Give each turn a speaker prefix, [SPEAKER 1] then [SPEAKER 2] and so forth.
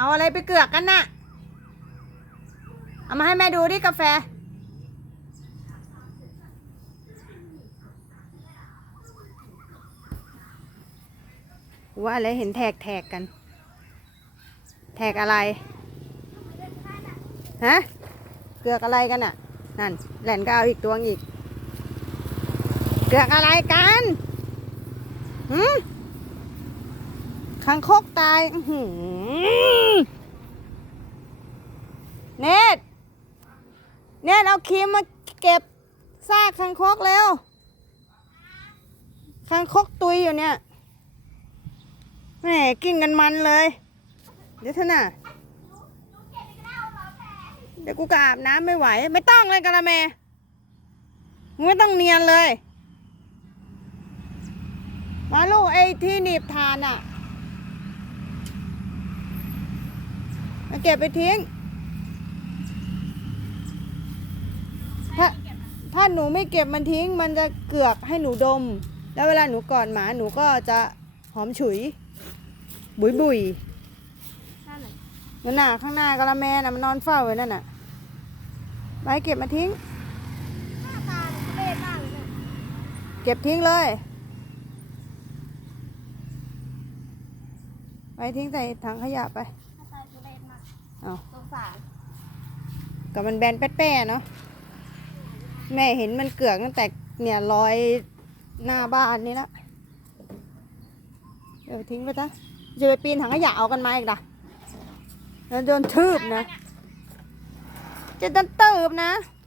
[SPEAKER 1] เอาอะไรไปเกือกกันน่ะ เอามาให้แม่ดูดิกาแฟ ว่าอะไรเห็นแท็กแท็กกัน แท็กอะไร ฮะ เกือกอะไรกันอะ นั่น แหลนก็เอาอีกตัวอีก เกือกอะไรกัน หืม คังคกตายหืเนตเนตเอาครีมมาเก็บซากคังคกเร็วคังคกตุยอยู่เนี่ยแหมกินกันมันเลย เดี๋ยวเถอะน่ะเดี๋ยวกูกอาบน้ำไม่ไหว ไม่ต้องเลยกะละเมมึงไม่ต้องเนียนเลย มาลูกไอ้ที่หนีบทานอะ มาเก็บไปทิ้ง ถ้าถ้าหนูไม่เก็บมันทิ้ง มันจะเกือกให้หนูดม แล้วเวลาหนูกอดหมาหนูก็จะหอมฉุย บุยบุย
[SPEAKER 2] นั่นน่ะ
[SPEAKER 1] นั่นข้างหน้ากะละแมน่ะมันนอนเฝ้าไว้นั่นน่ะไปเก็บมาทิ้ง
[SPEAKER 2] เก็
[SPEAKER 1] บทิ้งเลย ไปทิ้งใส่ถังขยะไป เอา
[SPEAKER 2] สงสาร
[SPEAKER 1] กับมันแบนแป้ๆเนาะแม่เห็นมันเกือกตั้งแต่เนี่ยรอยหน้าบ้านนี่ละเดี๋ยวทิ้งไปซะจะไปปีนถังขยะเอากันมาอีกล่ะแล้วโดนทืบนะ จะโดนตืบนะ
[SPEAKER 2] เ